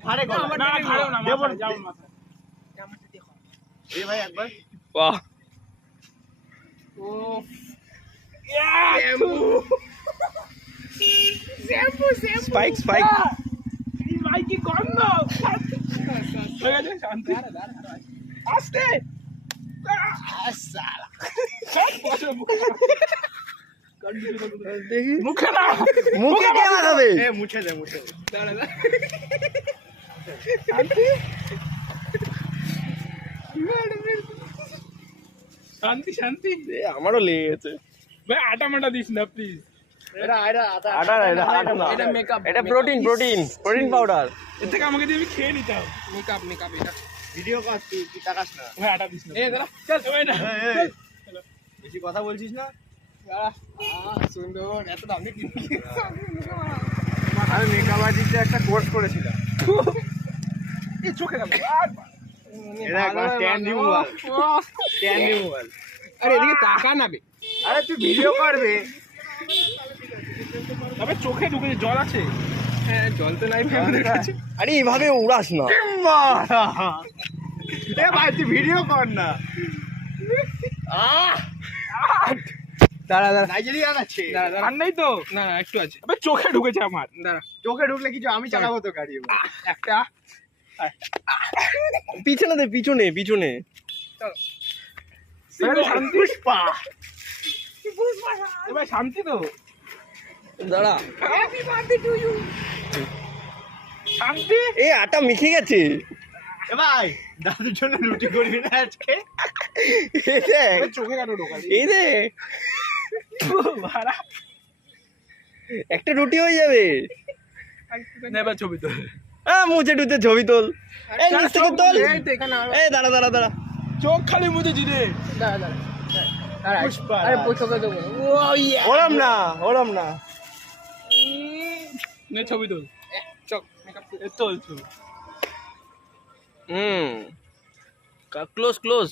ঘাড়ে গলা না ঘাড়েও না দেবো মাথায়, যাও মাথায়। এই ভাই একবার বাহ ও স্পাইক স্পাইক এই ভাই কি গন্ধ হয়ে গেছে শান্তি আস্তে সালা দেখি মুখে না মুখে কে লাগাবে এ মুছে দে শান্তি শান্তি শান্তি আমারও লেগে গেছে ভাই আটা মাটা দিস না প্লিজ এটা আটা আটা না এটা মেকআপ এটা প্রোটিন পাউডার এর থেকে আমাকে দিয়ে খেয়ে নিতে হবে মেকআপ এটা ভিডিও কর তুই তাকাস না ভাই আটা দিস না এই দাঁড়া চল ভাই না এই, বেশি কথা বলছিস না সুন্দর এত দামি আমি মেকআপ আর্টিস্টে একটা কোর্স করেছিলাম এই চোখে গেল এটা একবার স্ট্যান্ড রিমুভাল আরে এদিকে তাকা না বে আরে তুই ভিডিও করবে তবে চোখে ঢুকে জল আছে হ্যাঁ জল তো নাই ফেভারিট আছে আরে এইভাবে উড়াস না এ ভাই তুই ভিডিও কর না দাঁড়া নাইজেরিয়ান আছে আর নেই তো না না একটু আছে আবে চোখে ঢুকেছে আমার দাঁড়া চোখে ঢুকলে কিছু আমি চালাবো তো গাড়ি একটা পিছনে শান্তি পুষ্পা এবার শান্তি তো দাঁড়া শান্তি এই আটা মিখে গেছে এ ভাই দাদুর জন্য রুটি করবি না আজকে এই দেখ, চোখে কেন ঢোকালি এই দে ভাড়া একটা রুটি হয়ে যাবে নেবার ছবি তো মুছে টুতে ছবি তোল এই নিচ থেকে তোল এই তো এখানে এই দাঁড়া চোখ খালি মুছেছি রে পুষ্পা ওরম না নে ছবি তোল চোখ মেকআপ তোল ছবি ক্লোজ